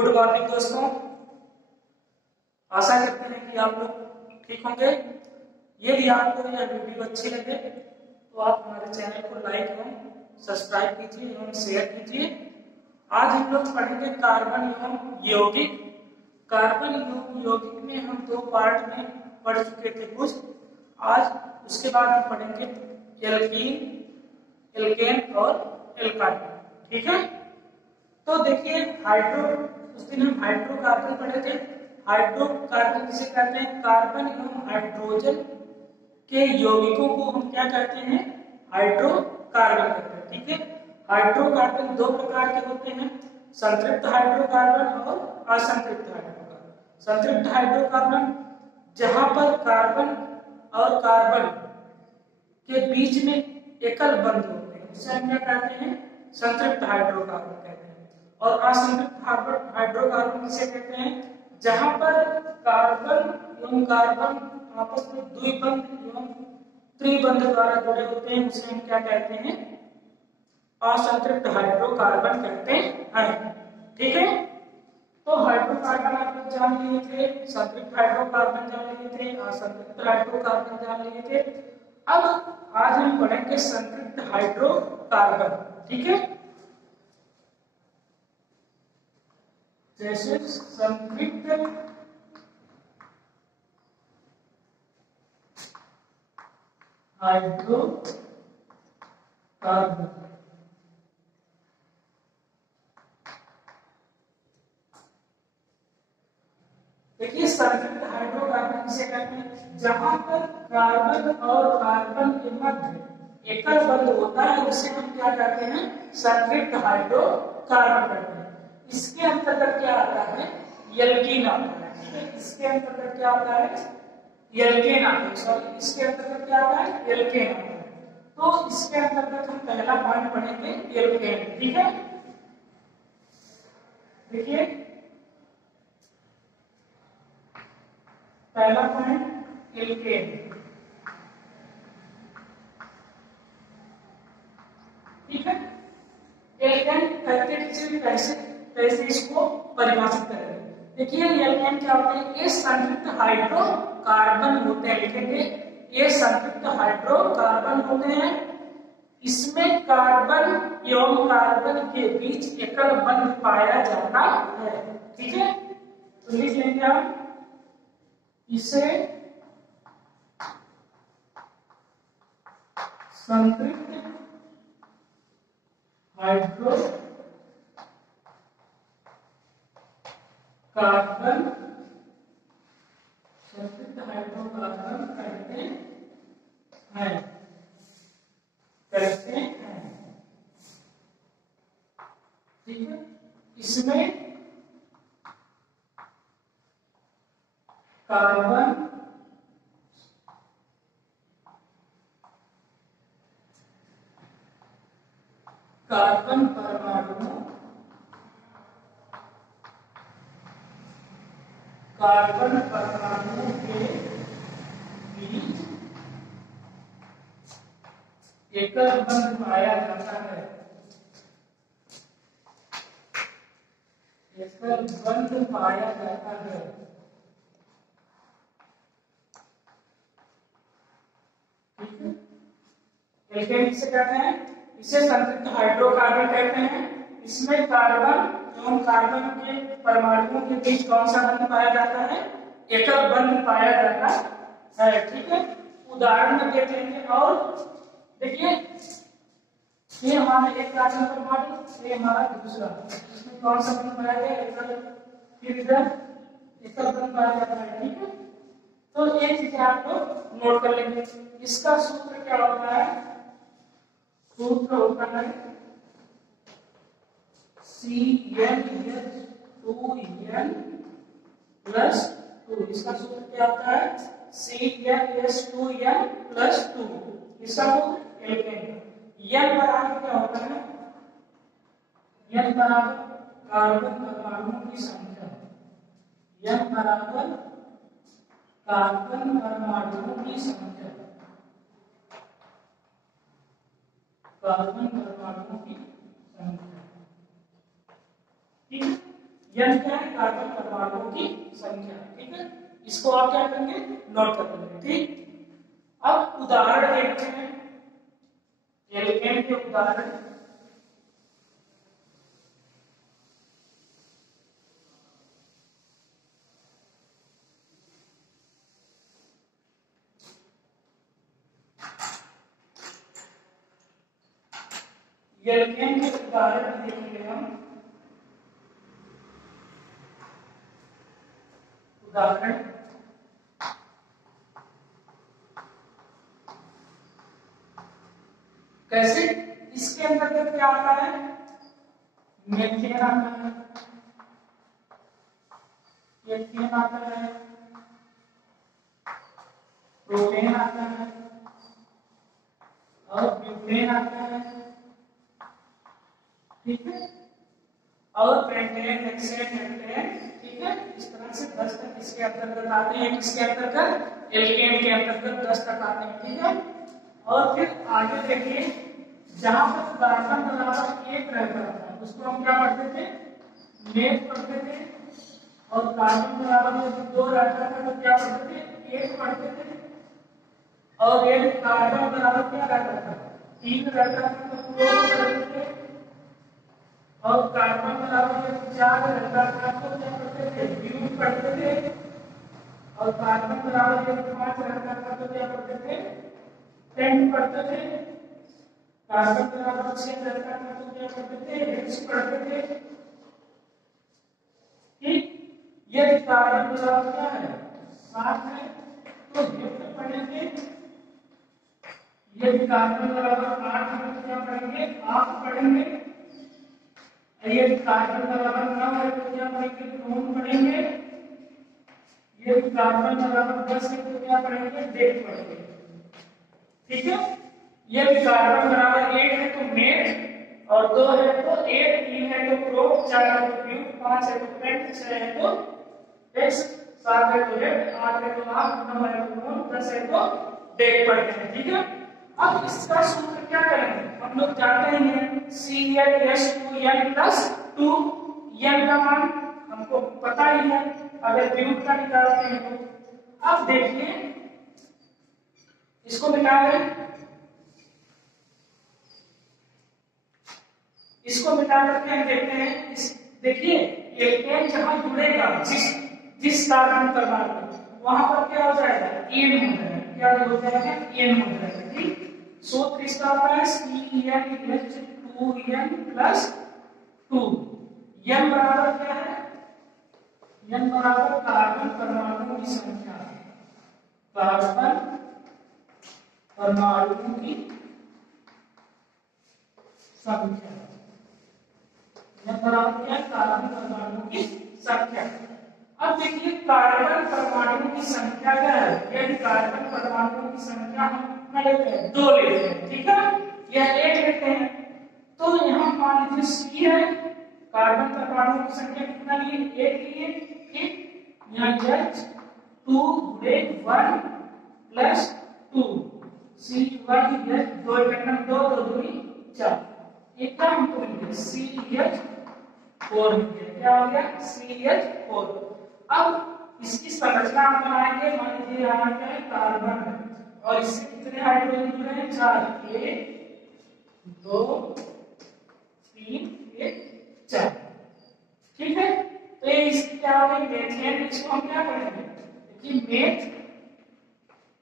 Good morning दोस्तों, आशा करते हैं कि आप लोग ठीक होंगे। यदि आपको यह वीडियो अच्छी लगे तो आप हमारे चैनल को लाइक एवं सब्सक्राइब कीजिए एवं शेयर कीजिए। आज हम लोग पढ़ेंगे कार्बन एवं यौगिक। कार्बन एवं यौगिक में हम दो पार्ट में पढ़ चुके थे कुछ। आज उसके बाद हम पढ़ेंगे एल्कीन, एल्केन और एल्काइन। ठीक है, तो देखिए उस दिन हम हाइड्रोकार्बन पढ़े थे। हाइड्रोकार्बन किसे कहते हैं? कार्बन एवं हाइड्रोजन के यौगिकों को हम क्या कहते हैं? हाइड्रोकार्बन कहते हैं। ठीक है, हाइड्रोकार्बन दो प्रकार के होते हैं, संतृप्त हाइड्रोकार्बन और असंतृप्त हाइड्रोकार्बन। संतृप्त हाइड्रोकार्बन जहां पर कार्बन और कार्बन के बीच में एकल बंध होते हैं, उसे हम क्या कहते हैं? संतृप्त हाइड्रोकार्बन कहते हैं। और असंतृप्त हाइड्रोकार्बन किसे कहते हैं? जहां पर कार्बन एवं कार्बन आपस में द्विबंध एवं त्रिबंध द्वारा जुड़े होते हैं, उसे हम क्या कहते हैं? असंतृप्त हाइड्रोकार्बन कहते हैं। ठीक है, तो हाइड्रोकार्बन आप लोग जान लिए थे, संतृप्त हाइड्रोकार्बन जान लिए थे, असंतृप्त हाइड्रोकार्बन जान लिए थे। अब आज हम पढ़ेंगे संतृप्त हाइड्रोकार्बन। ठीक है, जैसे संतृप्त हाइड्रोकार्बन। देखिए संतृप्त हाइड्रोकार्बन किसे कहते हैं? जहां पर कार्बन और कार्बन के मध्य एकल बंध होता है, उसे हम क्या कहते हैं? संतृप्त हाइड्रोकार्बन कहते हैं। इसके अंतर्गत क्या आता है? एल्कीन आता है। ठीक है, इसके अंतर्गत क्या आता है? एल्केन आता है। सॉरी, इसके अंतर्गत क्या आता है? एल्केन आता है। तो इसके अंतर्गत हम पहला पॉइंट पढ़ेंगे एल्केन। ठीक है, देखिए पहला पॉइंट एल्केन। ठीक है, एल्केन कहते हैं कैसे कैसे इसको परिभाषित करेंगे। देखिए एल्केन क्या होते हैं? ये संतृप्त हाइड्रोकार्बन होते हैं। लिखेंगे ये संतृप्त हाइड्रोकार्बन होते हैं। इसमें कार्बन एवं कार्बन के बीच एकल बंध पाया जाता है। ठीक है, तो लिख लेंगे हम इसे संतृप्त हाइड्रोकार्बन, संतृप्त हाइड्रोकार्बन कहते हैं। ठीक है, इसमें कार्बन परमाणु के बीच एकल बंध पाया जाता है। एकल बंध पाया जाता है। ठीक है, एल्केन किसे कहते हैं? इसे संतृप्त हाइड्रोकार्बन कहते हैं। इसमें कार्बन एवं कार्बन के परमाणुओं के बीच कौन सा बंध पाया जाता है? एकल बंध पाया जाता है। ठीक है, उदाहरण में देख लेंगे। और देखिए ये हमारा एक कार्बन परमाणु, ये हमारा दूसरा, इसमें कौन सा बंध पाया गया? एकल। फिर इधर एकल बंध पाया जाता है। ठीक है, तो एक चीज आप लोग नोट कर लेंगे। इसका सूत्र क्या होता है? सूत्र होता है CnH2n+2। इसका सूत्र क्या होता है? CnH2n+2। इसका सूत्र एल्केन। n बराबर क्या होता है? n बराबर कार्बन परमाणुओं की संख्या। n बराबर कार्बन परमाणुओं की संख्या। कार्बन परमाणुओं की संख्या। ठीक है, n क्या है, कार्बन परमाणुओं की संख्या। ठीक है, इसको आप क्या करेंगे, नोट कर लेंगे। ठीक, अब उदाहरण देखते हैं एल्केन के उदाहरण। एल्केन के उदाहरण देखेंगे हम। उदाहरण कैसे, इसके अंतर्गत क्या आता है, मेथेन आता है, एथेन आता है, प्रोपेन आता है और ब्यूटेन आता है। ठीक है, और पेंटेन, हेक्सेन, हेप्टेन। ठीक है, इस तरह से 10 तक इसके अंतर्गत आते हैं। किसके अंतर्गत, एल्केन के अंतर्गत 10 तक आते हैं। ठीक है, और फिर आगे देखिए, जहां तक कार्बन बराबर 1 रहता था उसको हम क्या पढ़ते थे, मेथ पढ़ते थे, और कार्बन बराबर जब 2 रहता था तो क्या पढ़ते थे, 1 पढ़ते थे। और यदि कार्बन बराबर क्या रहता था, 3 रहता था तो क्लोरो पढ़ते थे। और कार्बन बराबर जब 4 रहता था तो क्या पढ़ते थे, ब्यूट पढ़ते थे। और कार्बन बराबर जब 5 रहता था तो क्या पढ़ते थे, टेंट पढ़ते थे। कार्बन बराबर 6 रहता था तो क्या पढ़ते थे, हेक्स पढ़ते थे। ठीक, यदि कार्बन बराबर क्या है, 7 है तो हेक्स पढ़ेंगे। यदि कार्बन बराबर 8 है तो क्या पढ़ेंगे, आप पढ़ेंगे। यदि कार्बन बराबर 9 है तो क्या पढ़ेंगे, ब्रोम पढ़ेंगे। यदि कार्बन बराबर 10 है तो क्या पढ़ेंगे, डेट पढ़ेंगे। ठीक है, यदि कार्बन बराबर 1 है तो मेथ, और 2 है तो 8, 3 है तो प्रोप, 4 है तो ब्यूट, 5 है तो पेंट, 6 है तो हेक्स, 7 है तो हेप्ट, 8 है तो आप, 9 है तो ब्रोम, 10 है तो डेट पढ़ते हैं। ठीक है, अब इसका सूत्र क्या करेंगे, हम लोग जानते हैं CnH2n प्लस 2, n का मान हमको पता ही है, अगर ब्यूट का निकालते हैं तो। अब देखिए इसको मिटा दें, इसको मिटा करके हम देखते हैं। इस देखिए एल्केन जहां जुड़ेगा जिस कार्बन परमाणु वहां पर क्या हो जाएगा, एन हो जाएगा। क्या हो जाएगा, एन हो जाएगा। ठीक, सूत्र इसका आता है CnH2n प्लस 2। n बराबर क्या है, n बराबर कार्बन परमाणुओं की संख्या है, कार्बन परमाणुओं की संख्या। n बराबर क्या है, कार्बन परमाणुओं की संख्या। अब देखिए कार्बन परमाणुओं की संख्या क्या है, यदि कार्बन परमाणुओं की संख्या हम कितना लेते हैं, 2 लेते हैं। ठीक है, यह 1 लेते हैं तो यहाँ मान लीजिए C है, कार्बन परमाणुओं की संख्या कितना लिए, 1 लिए। ठीक, यहाँ H2 जुड़े 1 प्लस 2, C1 2 इकट्ठा 2, 2 दूनी 4, इतना हमको मिल गया CH4 मिल गया। क्या हो गया, CH4। अब इसकी संरचना हम बनाएंगे। मान लीजिए यहाँ क्या है, कार्बन है और इससे कितने हाइड्रोजन जुड़े हैं, 4, 1 2 3 1 4। ठीक है, तो ये इसकी क्या हो गई, मेथेन। इसको हम क्या करेंगे, देखिए मेथ,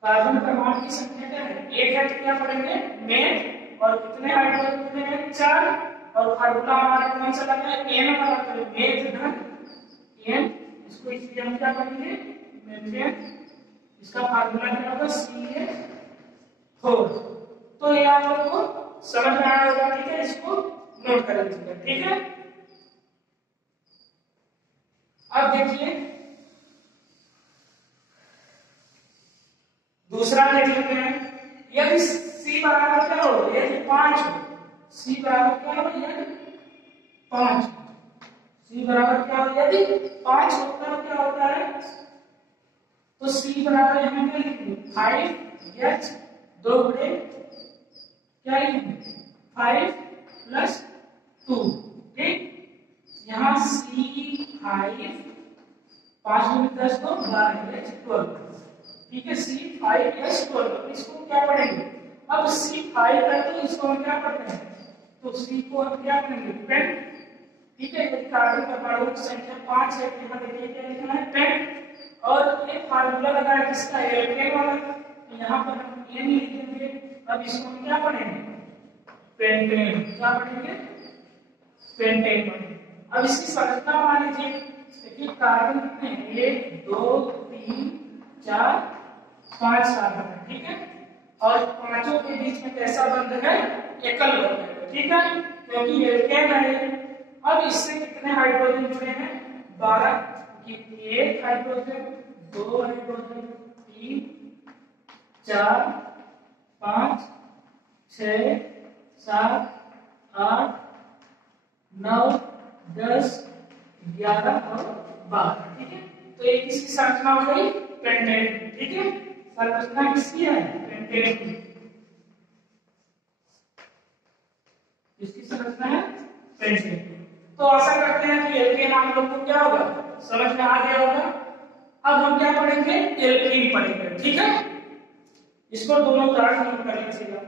कार्बन परमाणु की संख्या क्या है, 1 है तो क्या पढ़ेंगे, मेथ, और कितने हाइड्रोजन जुड़े हैं, 4। और फार्मूला हमारा कौन सा लगा है, एन वाला, तो मेथ धन एन। इसको इसलिए हम क्या करेंगे, मेथेन। इसका फार्मूला क्या होगा, CH4। तो ये आप लोगों को समझ में आया होगा। ठीक है, इसको नोट कर लीजिएगा। ठीक है, अब देखिए दूसरा देख लेते हैं। यदि C बराबर क्या हो, यदि 5 हो, C बराबर क्या हो, यदि 5, C बराबर क्या हो, यदि 5 होता है, क्या होता है, तो C बराबर यहाँ क्या लिखेंगे, 5H 2 गुणे क्या लिखेंगे, 5 प्लस 2। ठीक, यहाँ C 5 में 10 तो 12H12, ठीक है, C5H12। इसको क्या पढ़ेंगे, अब C5 है तो इसको हम क्या पढ़ते हैं, तो C को हम क्या करेंगे, पेंट, ठीक है। यदि कार्बन परमाणु की संख्या 5 है, यहाँ देखिए क्या लिखना है, पेंट, और एक फार्मूला लगा है किसका, एल्केन वाला, तो यहाँ पर हम N लिखेंगे। अब इसको हम क्या पढ़ेंगे, पेंटेन, क्या पढ़ेंगे, पेंटेन पढ़ेंगे। अब इसकी संरचना मान लीजिए, देखिए कार्बन कितने हैं, 1 2 3 4 5 कार्बन है, ठीक है, और पांचों के बीच में कैसा बंध है, एकल बंध है, ठीक है, क्योंकि एल्केन है। अब इससे कितने हाइड्रोजन जुड़े हैं, 12, कि 1 हाइड्रोजन, 2 हाइड्रोजन, 3 4 5 6 7 8 9 10 11 और 12, ठीक है। तो ये किसकी संरचना हो गई, पेंटेन, ठीक है, संरचना किसकी है, पेंटेन की, इसकी संरचना है पेंटेन की। तो आशा करते हैं कि एल्केन आप लोग को क्या होगा, समझ में आ गया होगा। अब हम क्या पढ़ेंगे, एल्कीन पढ़ेंगे, ठीक है। इसको दोनों उदाहरण नोट कर लीजिएगा।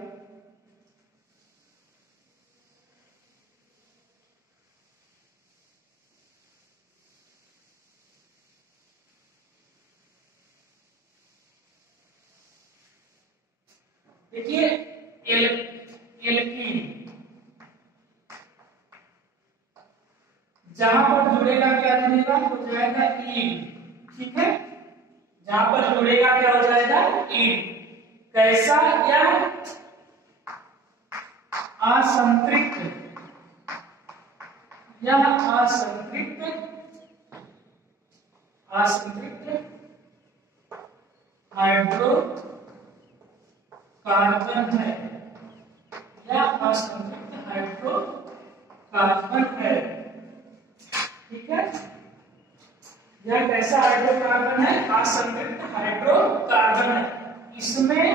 देखिए एल्कीन, जहां पर जुड़ेगा क्या जुड़ेगा, हो जाएगा ईन, ठीक है, जहां पर जुड़ेगा क्या हो जाएगा, ईन। कैसा, या असंतृप्त, या असंतृप्त हाइड्रोकार्बन है, या असंतृप्त हाइड्रोकार्बन है, ठीक है। यह कैसा हाइड्रोकार्बन है, असंतृप्त हाइड्रोकार्बन है। इसमें,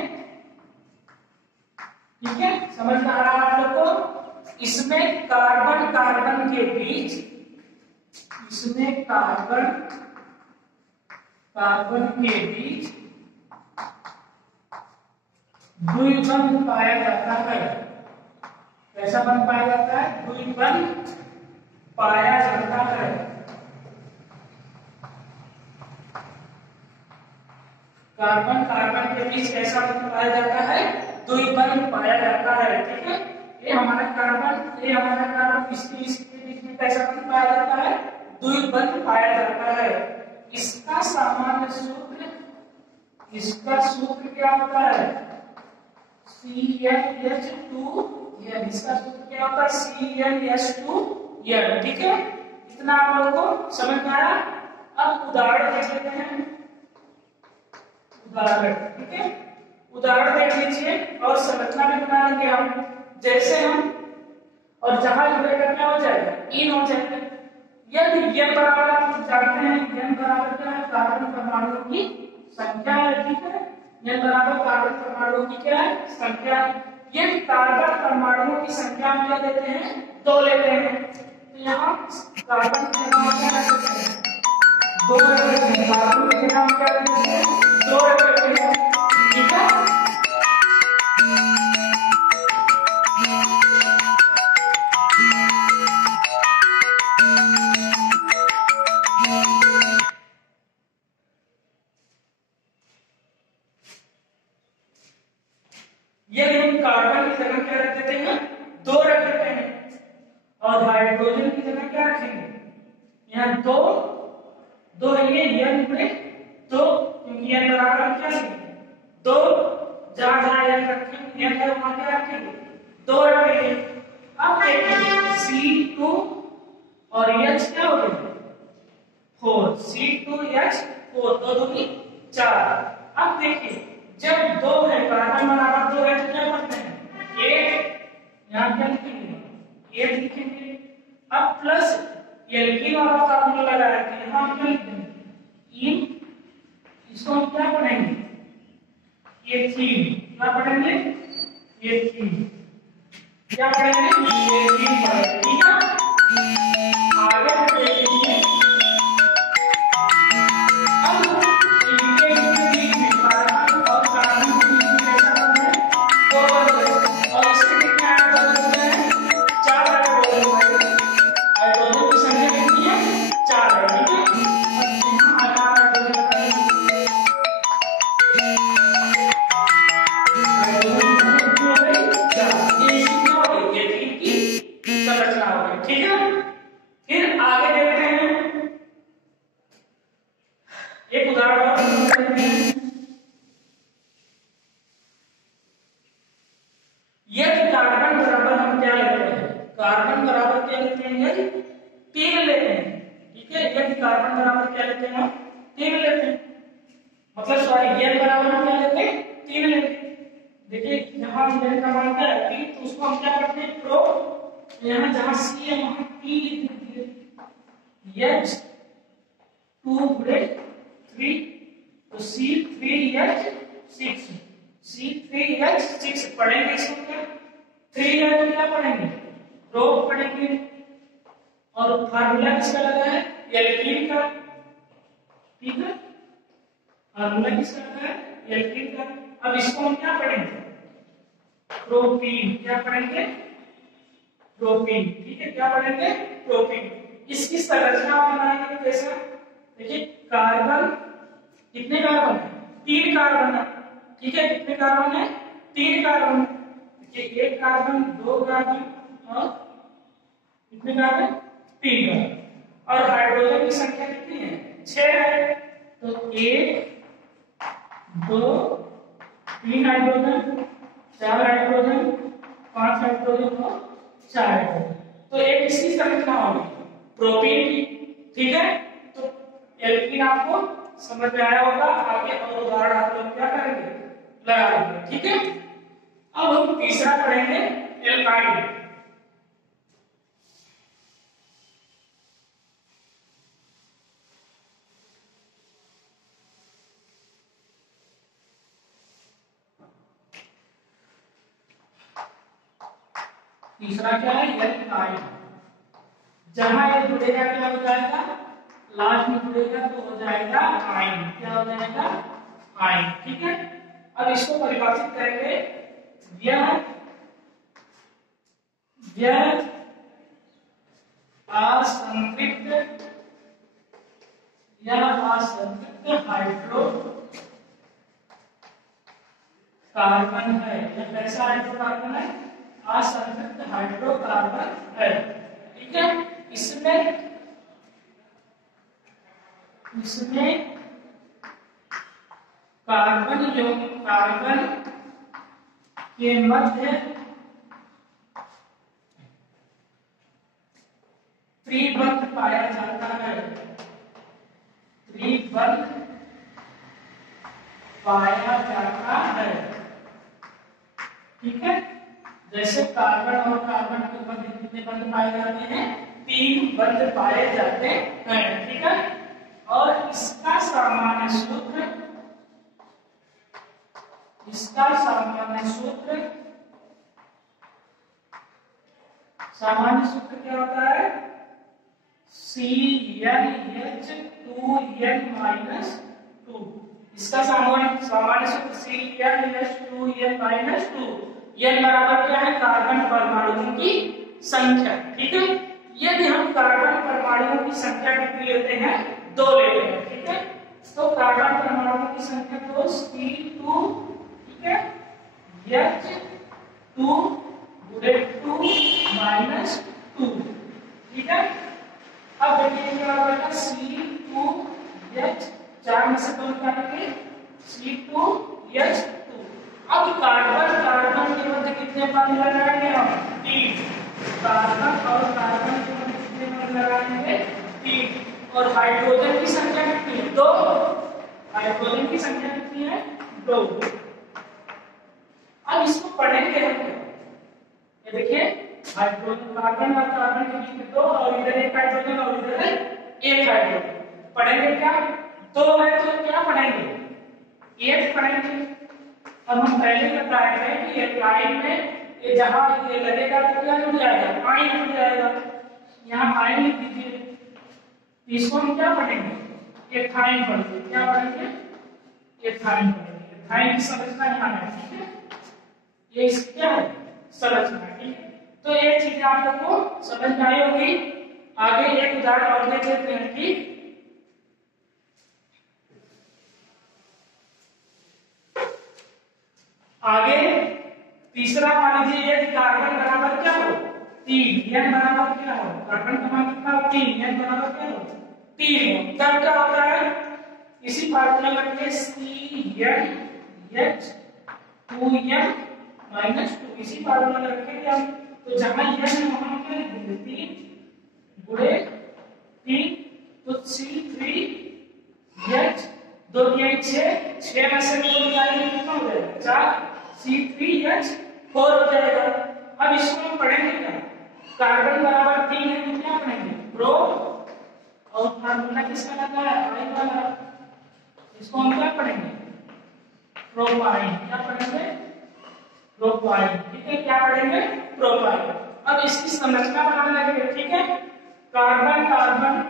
ठीक है, समझ में आ रहा है आप लोग को, इसमें कार्बन कार्बन के बीच, इसमें कार्बन कार्बन के बीच द्विबंध पाया जाता है। कैसा बंध पाया जाता है, द्विबंध पाया जाता है। कार्बन कार्बन के बीच कैसा बंध पाया जाता है, द्विबंध पाया जाता है, ठीक है। ये हमारा कार्बन, ये हमारा कार्बन, इसके बीच में कैसा बंध पाया जाता है, द्विबंध पाया जाता है। इसका सामान्य सूत्र, इसका सूत्र क्या होता है, CnH2n, इसका सूत्र क्या होता है, CnH2n, ठीक है। इतना आप लोगों को समझ में आया। अब उदाहरण देख लेते हैं, उदाहरण, ठीक है, उदाहरण देख लीजिए और संरचना भी बना लेंगे हम। जैसे हम, और जहां जुड़ेगा क्या हो जाएगा, इन हो जाएगा। यदि n बराबर आप जानते हैं, n बराबर क्या है, कार्बन परमाणुओं की संख्या है, ठीक है, n बराबर कार्बन परमाणुओं की क्या है, संख्या। ये कार्बन परमाणुओं की संख्या हम क्या देते हैं, 2 लेते हैं। तो यहाँ कार्बन के नाम क्या रखते हैं, 2 रखते हैं, कार्बन के नाम क्या रखते हैं, 2 रखते हैं, ठीक है। यदि हम कार्बन की जगह क्या रख देते हैं, 2 रख देते हैं, और हाइड्रोजन की जगह क्या रखेंगे, यहाँ 2 है, ये n में 2, क्योंकि n बराबर क्या लिखेंगे, 2, जहां जहां n रखेंगे, n है वहां क्या रखेंगे, 2 रखेंगे। अब देखिए C2 और H क्या हो गए, 4, C2H4, 2 दूनी 4। अब देखिए जब 2 है, कार्बन बराबर 2 है, तो क्या करते हैं, 8, यहाँ क्या लिखेंगे, 8 लिखेंगे। अब प्लस एल्कीन वाला फार्मूला लगाया, तो यहाँ हम क्या लिखेंगे, इन, इसको हम क्या पढ़ेंगे, एथीन, क्या पढ़ेंगे, एथीन, क्या पढ़ेंगे, एथीन पढ़ेंगे, ठीक है। आगे देखेंगे देखिए यहाँ n का मान क्या है 3, तो उसको हम क्या करते हैं प्रो, यहाँ जहाँ c है वहाँ 3 लिख दीजिए, h 2 गुणे 3, तो C3H6, C3H6 पढ़ेंगे इसको क्या, 3 है तो क्या पढ़ेंगे रो पढ़ेंगे, और फार्मूला किसका लगा है एल्कीन का, ठीक है, फार्मूला किसका लगा है एल्कीन का। अब इसको हम क्या पढ़ेंगे प्रोपीन, क्या पढ़ेंगे प्रोपीन, ठीक है, क्या पढ़ेंगे प्रोपीन। इसकी संरचना बनाएंगे कैसा, देखिए कार्बन, कितने कार्बन है 3 कार्बन है, ठीक है, कितने कार्बन है 3 कार्बन, देखिए 1 कार्बन 2 कार्बन और कितने कार्बन 3 कार्बन, और हाइड्रोजन की संख्या कितनी है 6 है, तो 1 2 3 हाइड्रोजन 4 हाइड्रोजन 5 हाइड्रोजन और 4 हाइड्रोजन, तो एक इसकी संरचना होगी प्रोपीन की, ठीक है। तो एल्कीन आपको समझ में आया होगा, आगे और उदाहरण आप लोग क्या करेंगे लगा लेंगे, ठीक है। अब हम तीसरा पढ़ेंगे एल्काइन। तीसरा क्या है एल्काइन, जहां ये जुड़ेगा क्या हो जाएगा लास्ट में जुड़ेगा तो हो जाएगा आइन, क्या हो जाएगा आइन, ठीक है। अब इसको परिभाषित करेंगे, यह असंतृप्त हाइड्रो कार्बन है, यह कैसा हाइड्रोकार्बन है असंतृप्त हाइड्रोकार्बन है, ठीक है। इसमें कार्बन के मध्य त्रिबंध पाया जाता है, त्रिबंध पाया जाता है, ठीक है। जैसे कार्बन और कार्बन के मध्य कितने बंध पाए जाते हैं 3 बंध पाए जाते हैं, ठीक है। और इसका सामान्य सूत्र क्या होता है CnH2n-2, इसका सामान्य सूत्र CnH2n-2, n बराबर क्या है कार्बन परमाणुओं की संख्या, ठीक है। यदि हम कार्बन परमाणुओं की संख्या कितनी लेते हैं 2 लेते हैं, ठीक है, तो कार्बन परमाणुओं की संख्या तो C2, ठीक है, H2 गुणे 2 माइनस 2, ठीक है। अब देखिए क्या होगा C2H, 4 में से 2 निकालेंगे C2H2। अब कार्बन के मध्य कितने बंध लगाएंगे हम 3, कार्बन और कार्बन के मध्य कितने बंध लगाएंगे 3, और हाइड्रोजन की संख्या कितनी है 2, हाइड्रोजन की संख्या कितनी है 2। अब इसको पढ़ेंगे हम, ये देखिए हाइड्रोजन कार्बन और कार्बन के बीच में 2 और इधर 1 हाइड्रोजन और इधर 1 हाइड्रोजन, पढ़ेंगे क्या 2 है तो क्या पढ़ेंगे 1 पढ़ेंगे। अब हम पहले बताए थे कि एल्काइन में ये जहां ये लगेगा तो क्या जुड़ जाएगा आयन जुड़ जाएगा, यहाँ आयन लिख दीजिए। इसको हम क्या पढ़ेंगे एथाइन पढ़ेंगे, क्या पढ़ेंगे एथाइन पढ़ेंगे, एथाइन की संरचना यहाँ है, ठीक है, ये इसकी क्या है संरचना, ठीक है। तो ये चीजें आप लोग को समझ में आई होगी। आगे एक उदाहरण और देख लेते हैं कि आगे तीसरा मान लीजिए यदि कार्बन बराबर क्या हो 3, n बराबर क्या हो कार्बन का मान कितना 3, n बराबर क्या हो 3 हो, तब क्या होता है इसी फार्मूला में CnH2n-2, इसी फार्मूला में रखेंगे हम, तो जहां n है वहां क्या लिखेंगे 3 गुणे 3, तो C3H 2 6 में से 2 निकालेंगे कितना हो जाएगा 4, C3H4 हो जाएगा। अब इसको हम पढ़ेंगे क्या, कार्बन बराबर 3 है तो क्या पढ़ेंगे, प्रो, और फार्मूला किसका लगा है, आई वाला, इसको हम क्या पढ़ेंगे, प्रोपाइन। क्या पढ़ेंगे, प्रोपाइन। ठीक है, क्या पढ़ेंगे, प्रोपाइन। अब इसकी संरचना बनाने लगे। ठीक है, कार्बन कार्बन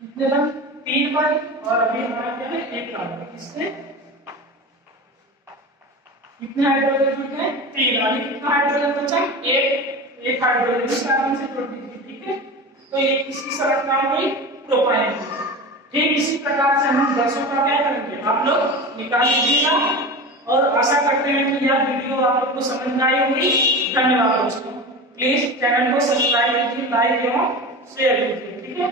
कितने बन, 3 बन, और अभी हमारा क्या है, 1 कार्बन। इससे कितने हाइड्रोजन बचे, 3। अभी कितना हाइड्रोजन बचा, 1 हाइड्रोजन इस कार्बन से जोड़ दीजिए। ठीक है, तो ये किसकी संरचना हो गई, प्रोपाइन। ठीक इसी प्रकार से हम 10 का क्या करेंगे, आप लोग निकाल लीजिएगा। और आशा करते हैं कि यह वीडियो आप लोग को समझ में आई होगी। धन्यवाद दोस्तों। प्लीज चैनल को सब्सक्राइब कीजिए, लाइक एवं शेयर कीजिए। ठीक है।